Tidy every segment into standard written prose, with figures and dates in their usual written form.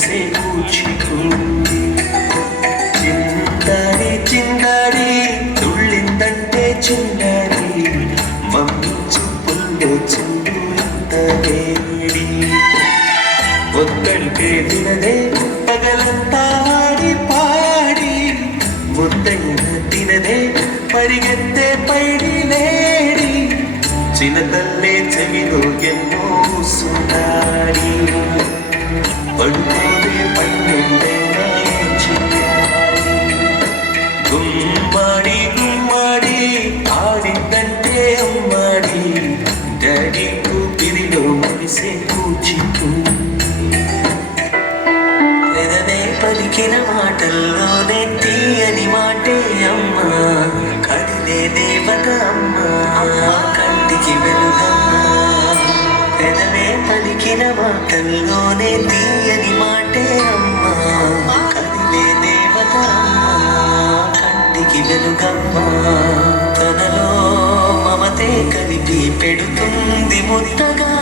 మురిసే కూచిపూడి చిందాడి చిందాడి తుళ్ళిందంటే చిన్నాడి మమ్మీ చూపుల్లో చిందు ఇంత వేడి ఒక్కడికే వినదే పగలంతా ఆడి పాడి ముద్దైన తినదే పరిగెత్తే పైడి లేడి చిన్నతల్లే చెవిలో ఎన్నో సునాడి పడుకోదే పన్నెండైనా గుమ్మాడి గుమ్మాడి ఆడిందంటే అమ్మాడి డాడీ కూపిరిలో మురిసే కూచిపూడి పెదవే పలికిన మాటల్లోనే తీయని మాటే అమ్మా కదిలే దేవత అమ్మా కంటికి వెలుగమ్మా పెదవే పలికిన మాటల్లోనే తీయని మాటే అమ్మా కదిలే దేవత అమ్మా కంటికి వెలుగమ్మా తనలో మమతే కలిపి పెడుతుంది ముద్దగా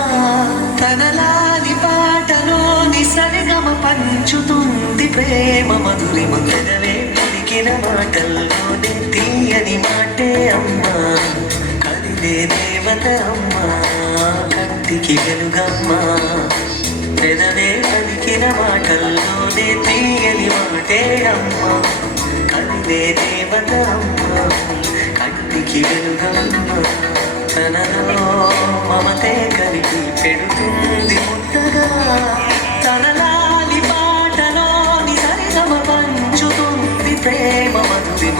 తనలాలి పాటలోని సరిగమ పంచుతుంది ప్రేమ మధురిమ పెదవే పలికిన మాటల్లోనే తీయని మాటే అమ్మా కదిలే దేవత అమ్మా కంటికి వెలుగమ్మా పెదవే పలికిన మాటల్లోనే తీయని మాటే అమ్మా కదిలే దేవత అమ్మా కంటికి వెలుగమ్మా తనలో మమతే కలిపి పెడుతుంది ముద్దగా తనలాలి పాటలోని సరిగమ పంచుతుంది ప్రేమ మధురిమ